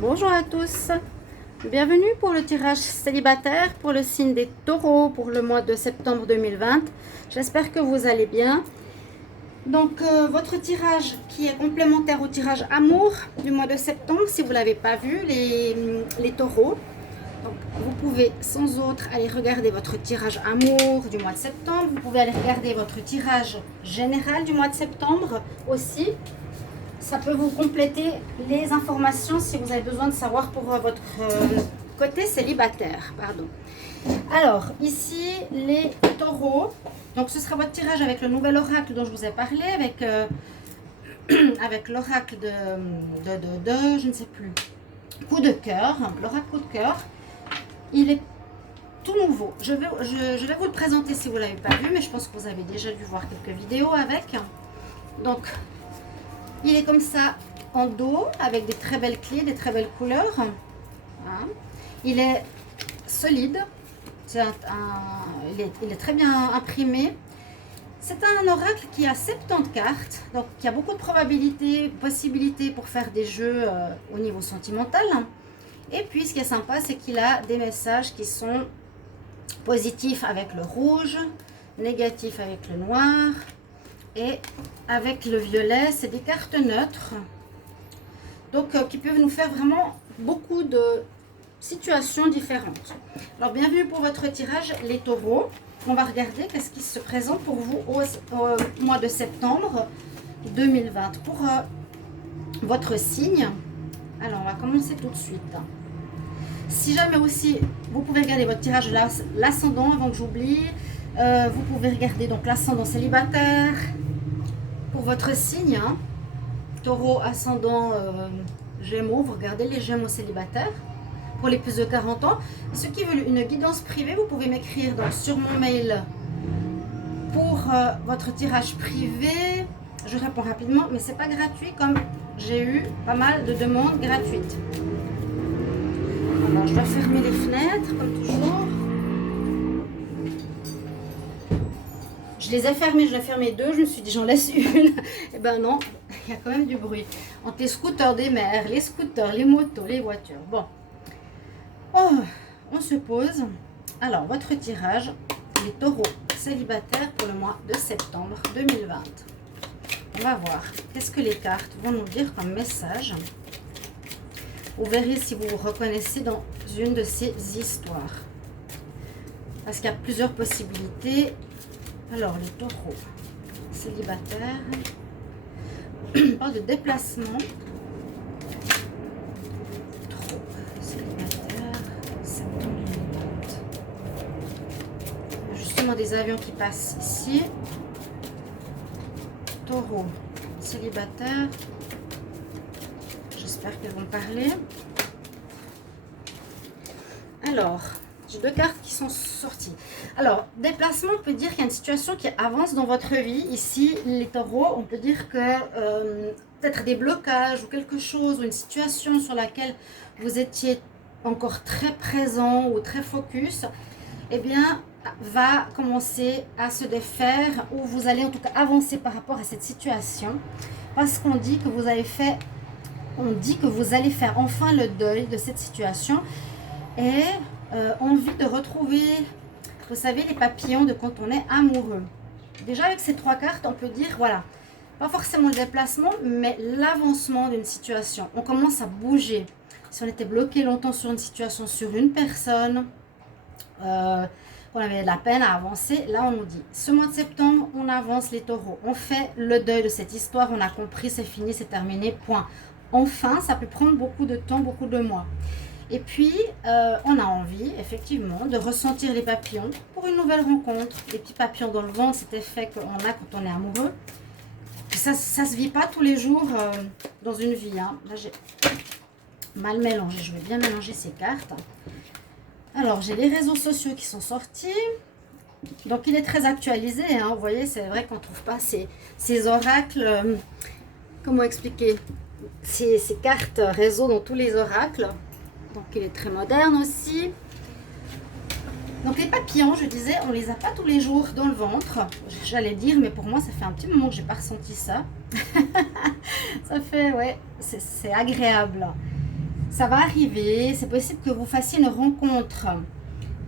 Bonjour à tous, bienvenue pour le tirage célibataire pour le signe des taureaux pour le mois de septembre 2020. J'espère que vous allez bien. Donc votre tirage qui est complémentaire au tirage amour du mois de septembre, si vous ne l'avez pas vu, les taureaux. Donc vous pouvez sans autre aller regarder votre tirage amour du mois de septembre. Vous pouvez aller regarder votre tirage général du mois de septembre aussi. Ça peut vous compléter les informations si vous avez besoin de savoir pour votre côté célibataire. Pardon. Alors, ici, les taureaux. Donc, ce sera votre tirage avec le nouvel oracle dont je vous ai parlé, avec l'oracle de, je ne sais plus, coup de cœur. L'oracle coup de cœur, il est tout nouveau. Je vais vous le présenter si vous ne l'avez pas vu, mais je pense que vous avez déjà dû voir quelques vidéos avec. Donc, il est comme ça en dos avec des très belles clés, des très belles couleurs. Hein. Il est solide, il est très bien imprimé. C'est un oracle qui a 70 cartes, donc il y a beaucoup de probabilités, possibilités pour faire des jeux au niveau sentimental. Et puis ce qui est sympa, c'est qu'il a des messages qui sont positifs avec le rouge, négatifs avec le noir. Et avec le violet, c'est des cartes neutres. Donc, qui peuvent nous faire vraiment beaucoup de situations différentes. Alors, bienvenue pour votre tirage, les taureaux. On va regarder qu'est-ce qui se présente pour vous au mois de septembre 2020. Pour votre signe, alors on va commencer tout de suite. Si jamais aussi, vous pouvez regarder votre tirage de l'ascendant avant que j'oublie. Vous pouvez regarder donc l'ascendant célibataire pour votre signe, hein. Taureau, ascendant, Gémeaux, vous regardez les Gémeaux célibataires pour les plus de 40 ans. Ceux qui veulent une guidance privée, vous pouvez m'écrire sur mon mail pour votre tirage privé. Je réponds rapidement, mais c'est pas gratuit comme j'ai eu pas mal de demandes gratuites. Alors je dois fermer les fenêtres comme toujours. Je les ai fermées, je l'ai fermé deux, je me suis dit j'en laisse une. Et ben non, il y a quand même du bruit. Entre les scooters des mers, les scooters, les motos, les voitures. Bon, oh, on se pose. Alors, votre tirage, les taureaux célibataires pour le mois de septembre 2020. On va voir qu'est-ce que les cartes vont nous dire comme message. Vous verrez si vous vous reconnaissez dans une de ces histoires. Parce qu'il y a plusieurs possibilités. Alors, les taureaux célibataires, on parle de déplacement. Taureaux célibataires, septembre 2020. Justement, des avions qui passent ici. Taureaux célibataires. J'espère qu'ils vont parler. Alors, j'ai deux cartes qui sont sorties. Alors, déplacement, on peut dire qu'il y a une situation qui avance dans votre vie. Ici, les taureaux, on peut dire que peut-être des blocages ou quelque chose, ou une situation sur laquelle vous étiez encore très présent ou très focus, eh bien, va commencer à se défaire, ou vous allez en tout cas avancer par rapport à cette situation. Parce qu'on dit que vous avez fait, on dit que vous allez faire enfin le deuil de cette situation et envie de retrouver, vous savez, les papillons de quand on est amoureux. Déjà avec ces trois cartes, on peut dire, voilà, pas forcément le déplacement, mais l'avancement d'une situation. On commence à bouger. Si on était bloqué longtemps sur une situation, sur une personne, qu'on avait de la peine à avancer, là on nous dit, ce mois de septembre, on avance les taureaux. On fait le deuil de cette histoire, on a compris, c'est fini, c'est terminé, point. Enfin, ça peut prendre beaucoup de temps, beaucoup de mois. Et puis, on a envie, effectivement, de ressentir les papillons pour une nouvelle rencontre. Les petits papillons dans le ventre, cet effet qu'on a quand on est amoureux. Ça se vit pas tous les jours dans une vie. Hein. Là, j'ai mal mélangé. Je vais bien mélanger ces cartes. Alors, j'ai les réseaux sociaux qui sont sortis. Donc, il est très actualisé. Hein. Vous voyez, c'est vrai qu'on ne trouve pas ces oracles. Comment expliquer ces cartes réseau dans tous les oracles. Donc, il est très moderne aussi. Donc, les papillons, je disais, on les a pas tous les jours dans le ventre. J'allais dire, mais pour moi, ça fait un petit moment que j'ai pas ressenti ça. Ça fait, ouais, c'est agréable. Ça va arriver, c'est possible que vous fassiez une rencontre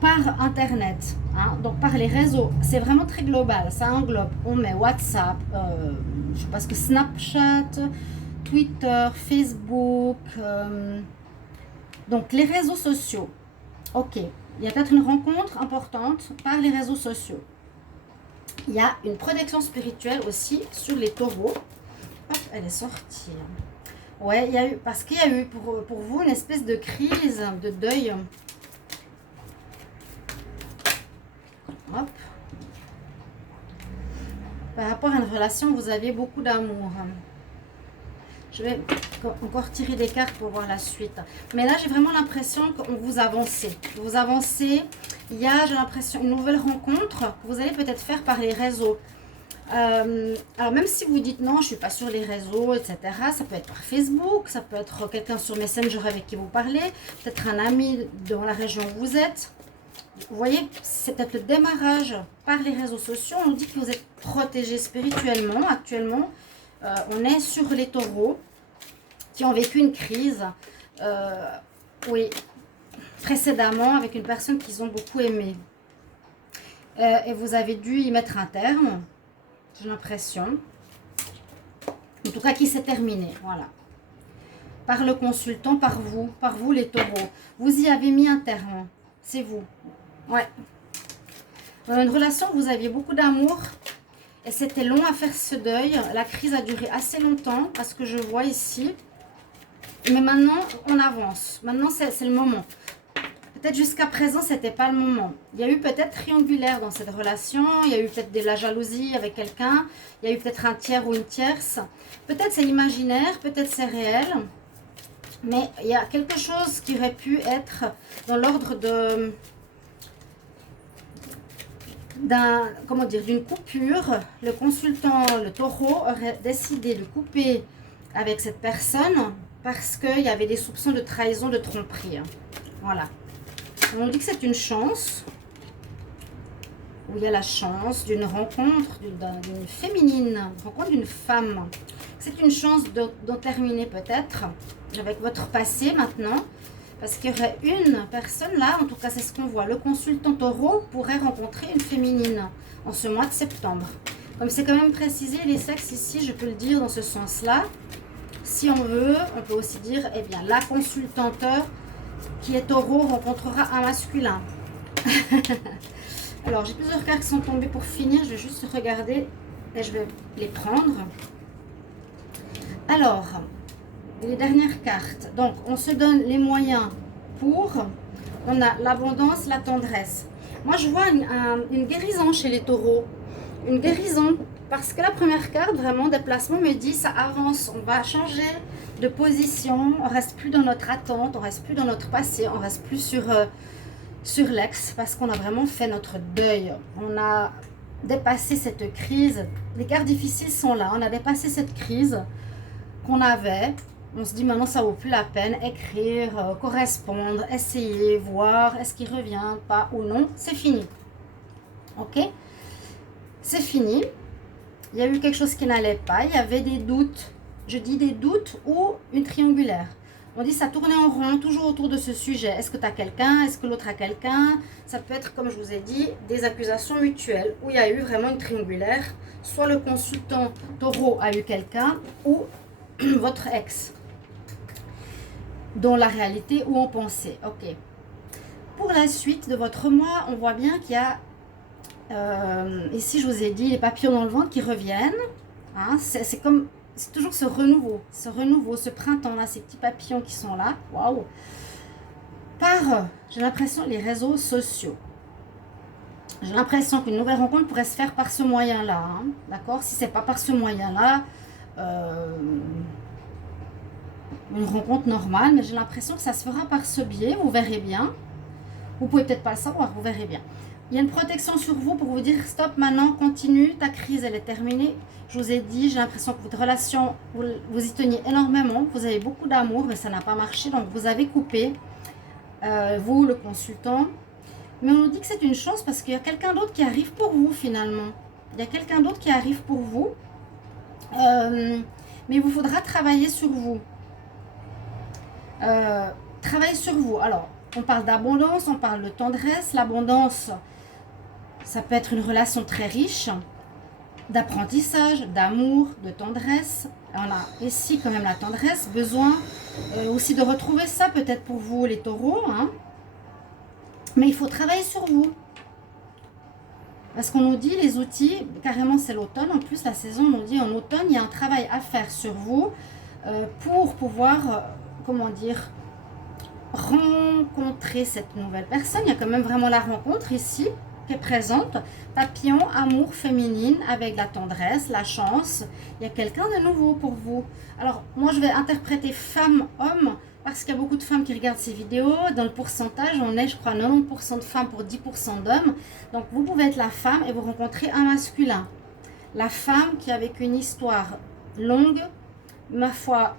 par Internet, hein, donc par les réseaux. C'est vraiment très global, ça englobe, on met WhatsApp, je pense que Snapchat, Twitter, Facebook, donc les réseaux sociaux. Ok, il y a peut-être une rencontre importante par les réseaux sociaux. Il y a une protection spirituelle aussi sur les taureaux. Hop, elle est sortie. Ouais, il y a eu, parce qu'il y a eu pour vous une espèce de crise, de deuil. Hop. Par rapport à une relation, vous avez beaucoup d'amour. Je vais encore tirer des cartes pour voir la suite. Mais là, j'ai vraiment l'impression qu'on vous avancez. Vous avancez. Il y a, j'ai l'impression, une nouvelle rencontre que vous allez peut-être faire par les réseaux. Alors même si vous dites non, je ne suis pas sur les réseaux, etc. Ça peut être par Facebook, ça peut être quelqu'un sur Messenger avec qui vous parlez, peut-être un ami dans la région où vous êtes. Vous voyez, c'est peut-être le démarrage par les réseaux sociaux. On nous dit que vous êtes protégé spirituellement. Actuellement, on est sur les taureaux qui ont vécu une crise, oui, précédemment avec une personne qu'ils ont beaucoup aimée. Et vous avez dû y mettre un terme. J'ai l'impression. En tout cas, qui s'est terminé. Voilà. Par le consultant, par vous les taureaux. Vous y avez mis un terme. C'est vous. Ouais. Une relation où vous aviez beaucoup d'amour. Et c'était long à faire ce deuil. La crise a duré assez longtemps, à ce que je vois ici. Mais maintenant, on avance. Maintenant, c'est le moment. Peut-être jusqu'à présent, ce n'était pas le moment. Il y a eu peut-être triangulaire dans cette relation. Il y a eu peut-être de la jalousie avec quelqu'un. Il y a eu peut-être un tiers ou une tierce. Peut-être c'est imaginaire, peut-être c'est réel. Mais il y a quelque chose qui aurait pu être dans l'ordre d'une coupure. Le consultant, le taureau, aurait décidé de couper avec cette personne parce qu'il y avait des soupçons de trahison, de tromperie. Voilà. On dit que c'est une chance, où il y a la chance d'une rencontre d'une féminine, rencontre d'une femme. C'est une chance d'en terminer peut-être avec votre passé maintenant, parce qu'il y aurait une personne là, en tout cas c'est ce qu'on voit, le consultant taureau pourrait rencontrer une féminine en ce mois de septembre. Comme c'est quand même précisé les sexes ici, je peux le dire dans ce sens-là. Si on veut, on peut aussi dire, eh bien, la consultante qui est taureau rencontrera un masculin. Alors, j'ai plusieurs cartes qui sont tombées pour finir. Je vais juste regarder et je vais les prendre. Alors, les dernières cartes. Donc, on se donne les moyens pour... On a l'abondance, la tendresse. Moi, je vois une guérison chez les taureaux. Une guérison. Parce que la première carte, vraiment, déplacement, me dit ça avance. On va changer de position. On ne reste plus dans notre attente. On ne reste plus dans notre passé. On ne reste plus sur l'ex. Parce qu'on a vraiment fait notre deuil. On a dépassé cette crise. Les cartes difficiles sont là. On a dépassé cette crise qu'on avait. On se dit maintenant ça vaut plus la peine. Écrire, correspondre, essayer, voir. Est-ce qu'il revient, pas ou non. C'est fini. Ok? C'est fini. Il y a eu quelque chose qui n'allait pas. Il y avait des doutes. Je dis des doutes ou une triangulaire. On dit ça tournait en rond, toujours autour de ce sujet. Est-ce que tu as quelqu'un? Est-ce que l'autre a quelqu'un? Ça peut être, comme je vous ai dit, des accusations mutuelles où il y a eu vraiment une triangulaire. Soit le consultant taureau a eu quelqu'un ou votre ex. Dans la réalité où on pensait. Ok. Pour la suite de votre mois, on voit bien qu'il y a... ici, je vous ai dit les papillons dans le ventre qui reviennent. Hein, c'est comme... C'est toujours ce renouveau, ce printemps-là, ces petits papillons qui sont là. Waouh! Par, j'ai l'impression, les réseaux sociaux. J'ai l'impression qu'une nouvelle rencontre pourrait se faire par ce moyen-là. Hein, d'accord? Si ce n'est pas par ce moyen-là, une rencontre normale, mais j'ai l'impression que ça se fera par ce biais. Vous verrez bien. Vous pouvez peut-être pas le savoir, vous verrez bien. Il y a une protection sur vous pour vous dire stop, maintenant, continue, ta crise, elle est terminée. Je vous ai dit, j'ai l'impression que votre relation, vous y teniez énormément, vous avez beaucoup d'amour, mais ça n'a pas marché, donc vous avez coupé, vous, le consultant. Mais on nous dit que c'est une chance parce qu'il y a quelqu'un d'autre qui arrive pour vous, finalement. Il y a quelqu'un d'autre qui arrive pour vous, mais il vous faudra travailler sur vous. Travaillez sur vous. Alors, on parle d'abondance, on parle de tendresse. L'abondance, ça peut être une relation très riche, d'apprentissage, d'amour, de tendresse. On a ici quand même la tendresse, besoin aussi de retrouver ça peut-être pour vous les taureaux, hein. Mais il faut travailler sur vous. Parce qu'on nous dit les outils, carrément c'est l'automne, en plus la saison nous dit en automne, il y a un travail à faire sur vous pour pouvoir, comment dire, rencontrer cette nouvelle personne. Il y a quand même vraiment la rencontre ici qui est présente. Papillon, amour féminine avec la tendresse, la chance. Il y a quelqu'un de nouveau pour vous. Alors, moi, je vais interpréter femme-homme parce qu'il y a beaucoup de femmes qui regardent ces vidéos. Dans le pourcentage, on est, je crois, 90% de femmes pour 10% d'hommes. Donc, vous pouvez être la femme et vous rencontrez un masculin. La femme qui, avec une histoire longue, ma foi,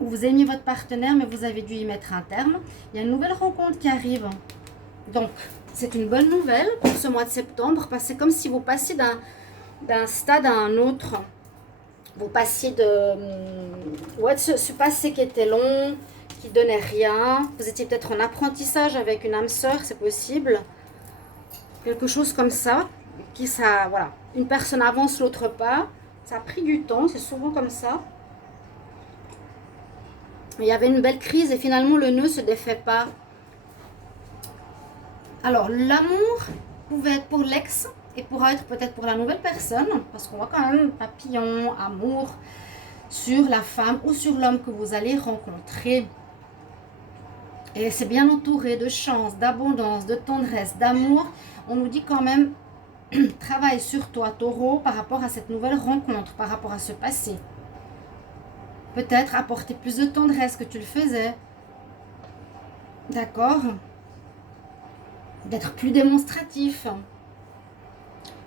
où vous aimiez votre partenaire, mais vous avez dû y mettre un terme. Il y a une nouvelle rencontre qui arrive. Donc, c'est une bonne nouvelle pour ce mois de septembre, parce que c'est comme si vous passiez d'un stade à un autre. Vous passiez de ce passé qui était long, qui donnait rien. Vous étiez peut-être en apprentissage avec une âme sœur, c'est possible. Quelque chose comme ça. Voilà. Une personne avance, l'autre pas. Ça a pris du temps, c'est souvent comme ça. Il y avait une belle crise et finalement le nœud ne se défait pas. Alors l'amour pouvait être pour l'ex et pourra être peut-être pour la nouvelle personne, parce qu'on voit quand même papillon, amour sur la femme ou sur l'homme que vous allez rencontrer. Et c'est bien entouré de chance, d'abondance, de tendresse, d'amour. On nous dit quand même, travaille sur toi taureau par rapport à cette nouvelle rencontre, par rapport à ce passé. Peut-être apporter plus de tendresse que tu le faisais. D'accord? D'être plus démonstratif.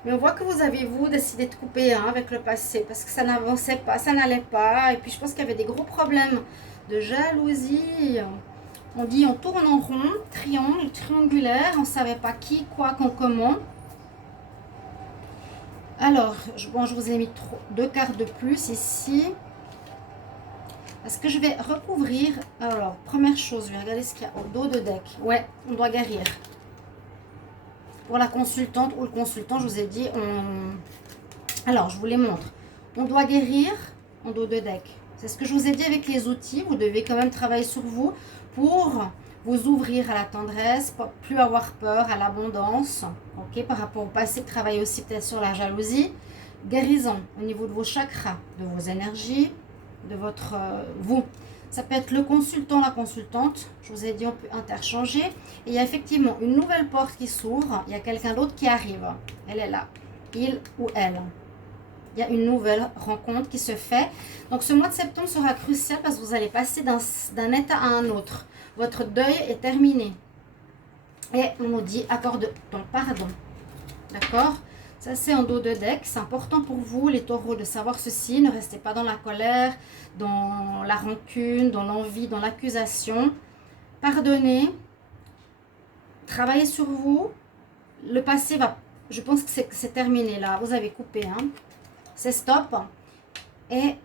Mais on voit que vous avez, vous, décidé de couper avec le passé. Parce que ça n'avançait pas, ça n'allait pas. Et puis je pense qu'il y avait des gros problèmes de jalousie. On dit on tourne en rond, triangle, triangulaire. On ne savait pas qui, quoi, quand, comment. Alors, je vous ai mis 2 cartes de plus ici. Est-ce que je vais recouvrir? Alors, première chose, je vais regarder ce qu'il y a au dos de deck. Ouais, on doit guérir. Pour la consultante ou le consultant, je vous ai dit, alors, je vous les montre. On doit guérir en dos de deck. C'est ce que je vous ai dit avec les outils. Vous devez quand même travailler sur vous pour vous ouvrir à la tendresse, plus avoir peur, à l'abondance. Ok, par rapport au passé, travailler aussi peut-être sur la jalousie. Guérison au niveau de vos chakras, de vos énergies, de votre vous. Ça peut être le consultant, la consultante. Je vous ai dit, on peut interchanger. Et il y a effectivement une nouvelle porte qui s'ouvre. Il y a quelqu'un d'autre qui arrive. Elle est là. Il ou elle. Il y a une nouvelle rencontre qui se fait. Donc, ce mois de septembre sera crucial parce que vous allez passer d'un état à un autre. Votre deuil est terminé. Et on nous dit, accorde ton pardon. D'accord ? Ça, c'est en dos de deck. C'est important pour vous, les taureaux, de savoir ceci. Ne restez pas dans la colère, dans la rancune, dans l'envie, dans l'accusation. Pardonnez. Travaillez sur vous. Le passé va... Je pense que c'est terminé là. Vous avez coupé. C'est stop. Et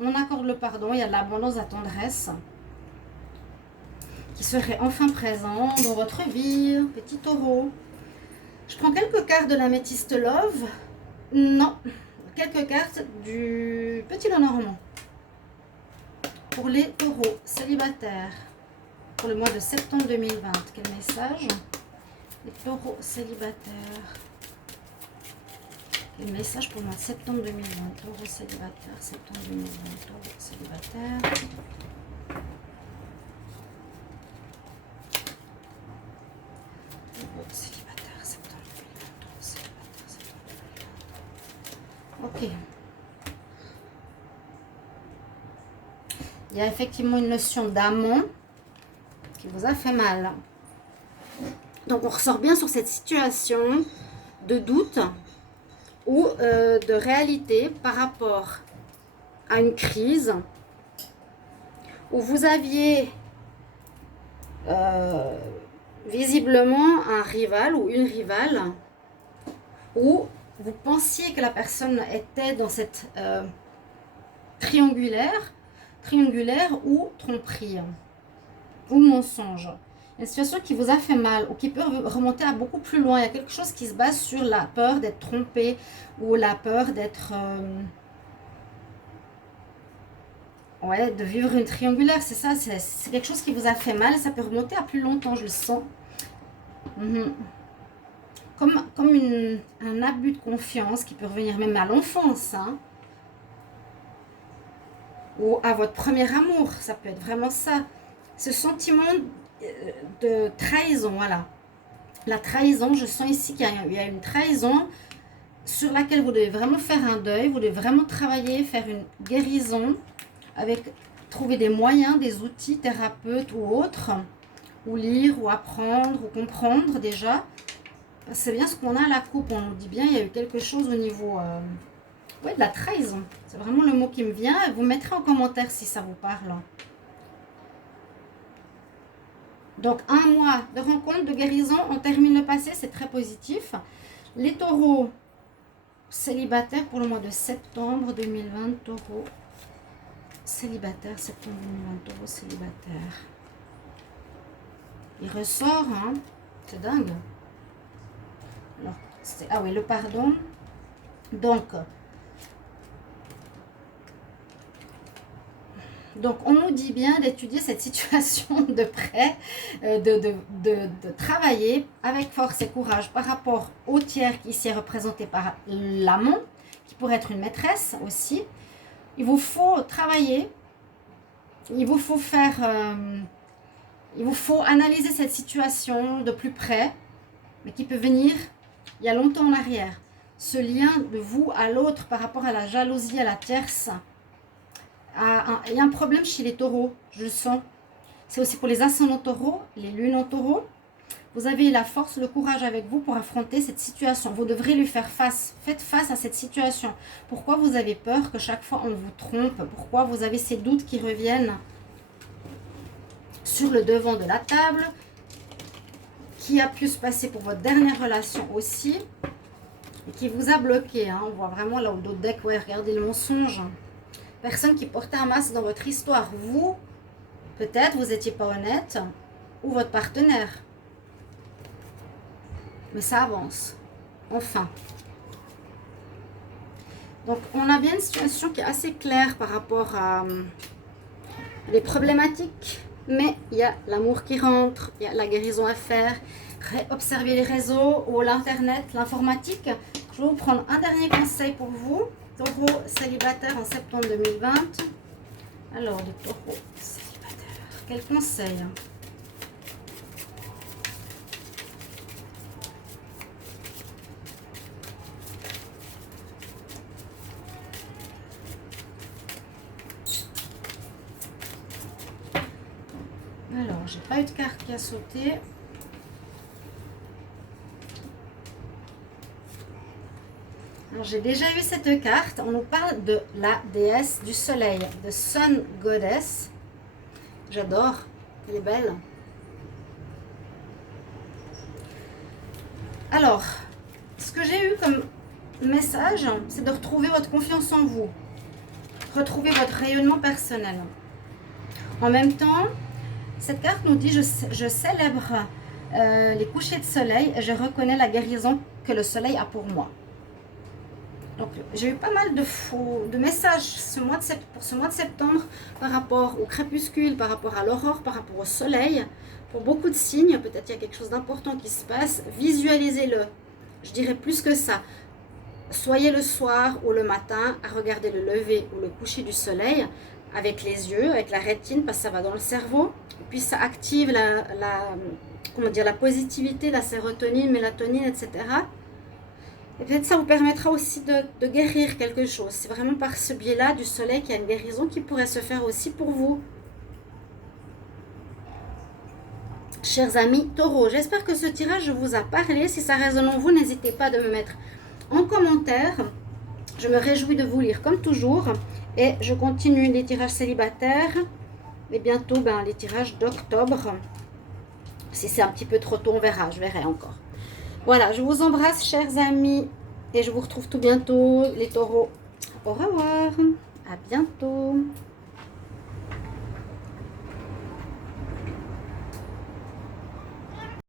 on accorde le pardon. Il y a de l'abondance, de la tendresse qui serait enfin présent dans votre vie, petit taureau. Je prends quelques cartes de la Métiste Love. Non, quelques cartes du Petit Lenormand. Pour les taureaux célibataires, pour le mois de septembre 2020. Quel message? Les taureaux célibataires. Quel message pour le mois de septembre 2020? Taureaux célibataires, septembre 2020. Taureaux célibataires. Célibataire, septembre 2020. Célibataire, septembre 2020. Ok. Il y a effectivement une notion d'amant qui vous a fait mal. Donc on ressort bien sur cette situation de doute ou de réalité par rapport à une crise où vous aviez visiblement un rival ou une rivale, où vous pensiez que la personne était dans cette triangulaire ou tromperie. ou mensonge. Une situation qui vous a fait mal ou qui peut remonter à beaucoup plus loin. Il y a quelque chose qui se base sur la peur d'être trompé ou la peur d'être... ouais, de vivre une triangulaire, c'est ça. C'est quelque chose qui vous a fait mal et ça peut remonter à plus longtemps, je le sens. Comme un abus de confiance qui peut revenir même à l'enfance, hein. Ou à votre premier amour, ça peut être vraiment ça. Ce sentiment de trahison, voilà. La trahison, je sens ici qu'il y a une trahison sur laquelle vous devez vraiment faire un deuil, vous devez vraiment travailler, faire une guérison, trouver des moyens, des outils, thérapeutes ou autres, ou lire, ou apprendre, ou comprendre déjà. C'est bien ce qu'on a à la coupe, on nous dit bien, il y a eu quelque chose au niveau ouais, de la trahison. C'est vraiment le mot qui me vient. Vous mettrez en commentaire si ça vous parle. Donc, un mois de rencontre, de guérison, on termine le passé, c'est très positif. Les taureaux célibataires pour le mois de septembre 2020, taureaux célibataires, septembre 2020, taureaux célibataires. Il ressort, hein, c'est dingue. Alors, ah oui, le pardon. Donc, on nous dit bien d'étudier cette situation de près, de travailler avec force et courage par rapport au tiers qui ici est représenté par l'amant, qui pourrait être une maîtresse aussi. Il vous faut travailler, il vous faut analyser cette situation de plus près, mais qui peut venir il y a longtemps en arrière. Ce lien de vous à l'autre par rapport à la jalousie, à la tierce. Il y a un problème chez les taureaux, je le sens. C'est aussi pour les ascendants taureaux, les lunes en taureau. Vous avez la force, le courage avec vous pour affronter cette situation. Vous devrez lui faire face. Faites face à cette situation. Pourquoi vous avez peur que chaque fois on vous trompe? Pourquoi vous avez ces doutes qui reviennent sur le devant de la table? Qui a pu se passer pour votre dernière relation aussi et qui vous a bloqué, hein. On voit vraiment là au dos de deck, ouais, regardez le mensonge. Personne qui portait un masque dans votre histoire. Vous, peut-être, vous n'étiez pas honnête, ou votre partenaire. Mais ça avance. Enfin. Donc, on a bien une situation qui est assez claire par rapport à les problématiques. Mais il y a l'amour qui rentre, il y a la guérison à faire. Observez les réseaux ou l'internet, l'informatique. Je vais vous prendre un dernier conseil pour vous. Taureau célibataire en septembre 2020. Alors, le taureau célibataire. Quel conseil? Alors, j'ai pas eu de carte qui a sauté. J'ai déjà eu cette carte. On nous parle de la déesse du soleil, de Sun Goddess. J'adore, elle est belle. Alors, ce que j'ai eu comme message, c'est de retrouver votre confiance en vous. Retrouver votre rayonnement personnel. En même temps, cette carte nous dit je célèbre les couchers de soleil et je reconnais la guérison que le soleil a pour moi. Donc, j'ai eu pas mal de messages pour ce mois de septembre par rapport au crépuscule, par rapport à l'aurore, par rapport au soleil. Pour beaucoup de signes, peut-être qu'il y a quelque chose d'important qui se passe. Visualisez-le. Je dirais plus que ça. Soyez le soir ou le matin à regarder le lever ou le coucher du soleil avec les yeux, avec la rétine, parce que ça va dans le cerveau. Et puis, ça active la positivité, la sérotonine, mélatonine, etc. Et peut-être ça vous permettra aussi de guérir quelque chose. C'est vraiment par ce biais-là du soleil qu'il y a une guérison qui pourrait se faire aussi pour vous. Chers amis taureaux, j'espère que ce tirage vous a parlé. Si ça résonne en vous, n'hésitez pas de me mettre en commentaire. Je me réjouis de vous lire comme toujours. Et je continue les tirages célibataires. Et bientôt, les tirages d'octobre. Si c'est un petit peu trop tôt, on verra. Je verrai encore. Voilà, je vous embrasse, chers amis, et je vous retrouve tout bientôt, les taureaux. Au revoir, à bientôt.